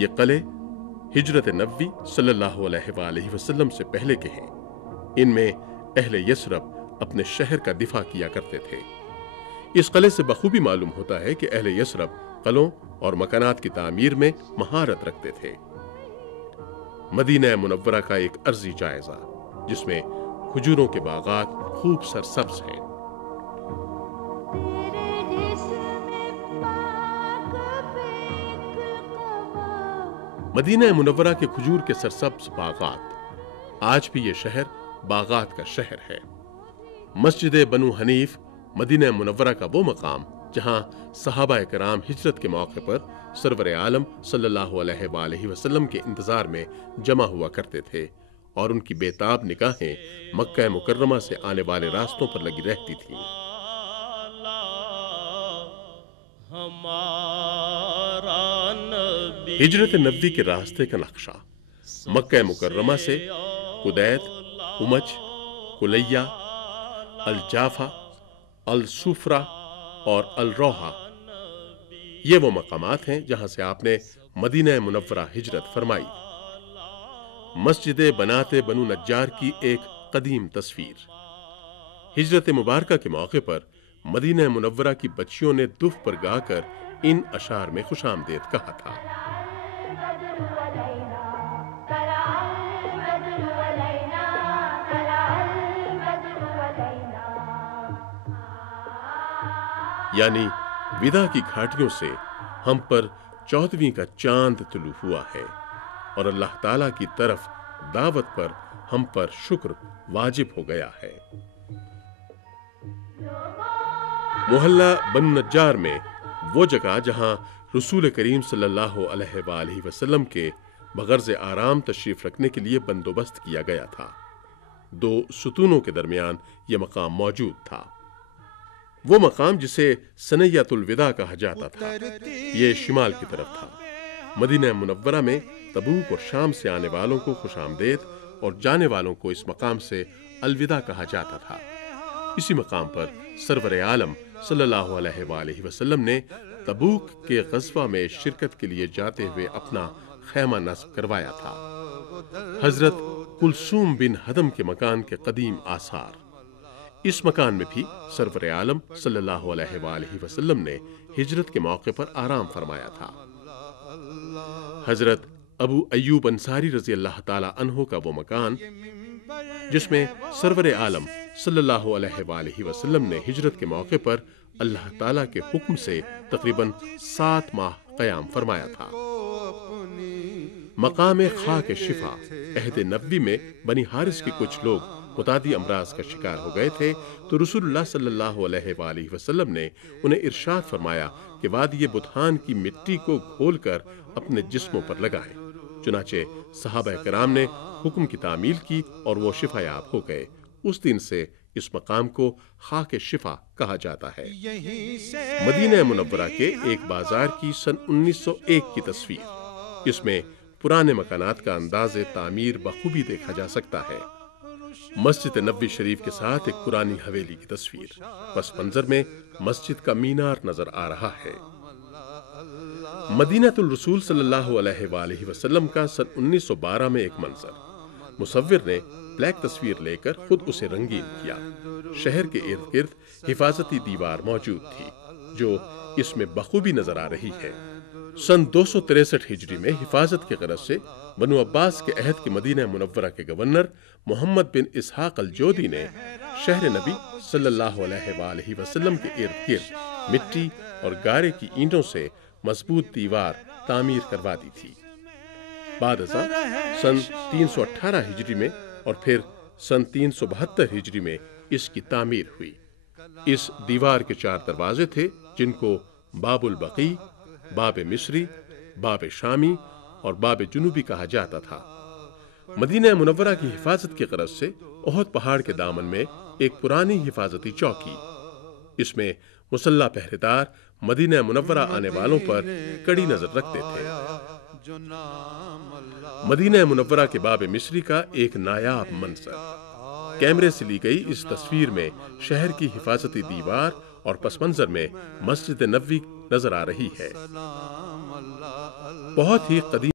یہ قلعے ہجرت نبوی صلی اللہ علیہ وآلہ وسلم سے پہلے کے ہیں۔ ان میں اہل یثرب اپنے شہر کا دفاع کیا کرتے تھے۔ اس قلعے سے بخوبی معلوم ہوتا ہے کہ اہل یثرب قلعوں اور مکانات کی تعمیر میں مہارت رکھتے تھے۔ مدینہ منورہ کا ایک عرضی جائزہ، جس میں کھجوروں کے باغات خوب سرسبز ہیں۔ مدینہ منورہ کے کھجور کے سرسبز باغات، آج بھی یہ شہر باغات کا شہر ہے۔ مسجد بنو حنیف مدینہ منورہ کا وہ مقام جہاں صحابہ کرام ہجرت کے موقع پر سرور عالم صلی اللہ علیہ وآلہ وسلم کے انتظار میں جمع ہوا کرتے تھے، اور ان کی بے تاب نگاہیں مکہ مکرمہ سے آنے والے راستوں پر لگی رہتی تھیں۔ ہجرت نبوی کے راستے کا نقشہ مکہ مکرمہ سے قدید، امج، کلیہ، الجافہ، السفرہ اور الروحہ، یہ وہ مقامات ہیں جہاں سے آپ نے مدینہ منورہ ہجرت فرمائی۔ مسجد بنات بنو نجار کی ایک قدیم تصویر۔ ہجرت مبارکہ کے موقع پر مدینہ منورہ کی بچیوں نے دف پر گا کر ان اشعار میں خوش آمدید کہا تھا۔ یعنی ودا کی گھاٹیوں سے ہم پر 14ویں کا چاند طلوع ہوا ہے، اور اللہ تعالیٰ کی طرف دعوت پر ہم پر شکر واجب ہو گیا ہے۔ محلہ بنو نجار میں وہ جگہ جہاں رسول کریم صلی اللہ علیہ وآلہ وسلم کے بغرض آرام تشریف رکھنے کے لیے بندوبست کیا گیا تھا۔ 2 ستونوں کے درمیان یہ مقام موجود تھا۔ وہ مقام جسے ثنیۃ الوداع کہا جاتا تھا، یہ شمال کی طرف تھا۔ مدینہ منورہ میں تبوک اور شام سے آنے والوں کو خوش آمدید اور جانے والوں کو اس مقام سے الوداع کہا جاتا تھا۔ اسی مقام پر سرور عالم صلی اللہ علیہ وآلہ وسلم نے تبوک کے غزوہ میں شرکت کے لیے جاتے ہوئے اپنا خیمہ نصب کروایا تھا۔ حضرت کلثوم بن ہدم کے مکان کے قدیم آثار۔ اس مکان میں بھی سرور عالم صلی اللہ علیہ وآلہ وسلم نے ہجرت کے موقع پر آرام فرمایا تھا۔ حضرت ابو ایوب انصاری رضی اللہ تعالی عنہ کا وہ مکان جس میں سرور عالم صلی اللہ علیہ وآلہ وسلم نے ہجرت کے موقع پر اللہ تعالیٰ کے حکم سے تقریباً 7 ماہ قیام فرمایا تھا۔ مقام خاک شفا عہد نبوی میں بنی حارث کے کچھ لوگ متعدی امراض کا شکار ہو گئے تھے، تو رسول اللہ صلی اللہ علیہ وآلہ وسلم نے انہیں ارشاد فرمایا کہ وادی بطحان کی مٹی کو گھول کر اپنے جسموں پر لگائیں۔ چنانچہ صحابہ کرام نے حکم کی تعمیل کی اور وہ شفا یاب ہو گئے۔ اس دن سے اس مقام کو خاک شفا کہا جاتا ہے۔ مدینہ منورہ کے ایک بازار کی سن 1901 کی تصویر۔ اس میں پرانے مکانات کا انداز تعمیر بخوبی دیکھا جا سکتا ہے۔ مسجد نبوی شریف کے ساتھ ایک پرانی حویلی کی تصویر۔ پس منظر میں مسجد کا مینار نظر آ رہا ہے۔ مدینہ الرسول صلی اللہ علیہ وآلہ وسلم کا سن 1912 میں ایک منظر۔ مصور نے بلیک تصویر لے کر خود اسے رنگین کیا۔ شہر کے ارد گرد حفاظتی دیوار موجود تھی جو اس میں بخوبی نظر آ رہی ہے۔ سن 263 ہجری میں حفاظت کے غرض سے بنو عباس کے عہد کے مدینہ منورہ کے گورنر محمد بن اسحاق الجودی نے شہر نبی صلی اللہ علیہ وآلہ وسلم کے ارد گرد مٹی اور گارے کی اینٹوں سے مضبوط دیوار تعمیر کروا دی تھی۔ بعد ازاں سن 318 ہجری میں اور پھر سن 372 ہجری میں اس کی تعمیر ہوئی۔ اس دیوار کے 4 دروازے تھے جن کو باب البقیع، باب مصری، باب شامی اور باب جنوبی کہا جاتا تھا۔ مدینہ منورہ کی حفاظت کی غرض سے احد پہاڑ کے دامن میں ایک پرانی حفاظتی چوکی، اس میں مسلح پہرے دار مدینہ منورہ آنے والوں پر کڑی نظر رکھتے تھے۔ مدینہ منورہ کے باب مصری کا ایک نایاب منظر۔ کیمرے سے لی گئی اس تصویر میں شہر کی حفاظتی دیوار اور پس منظر میں مسجد نبوی نظر آ رہی ہے۔ بہت ہی قدیم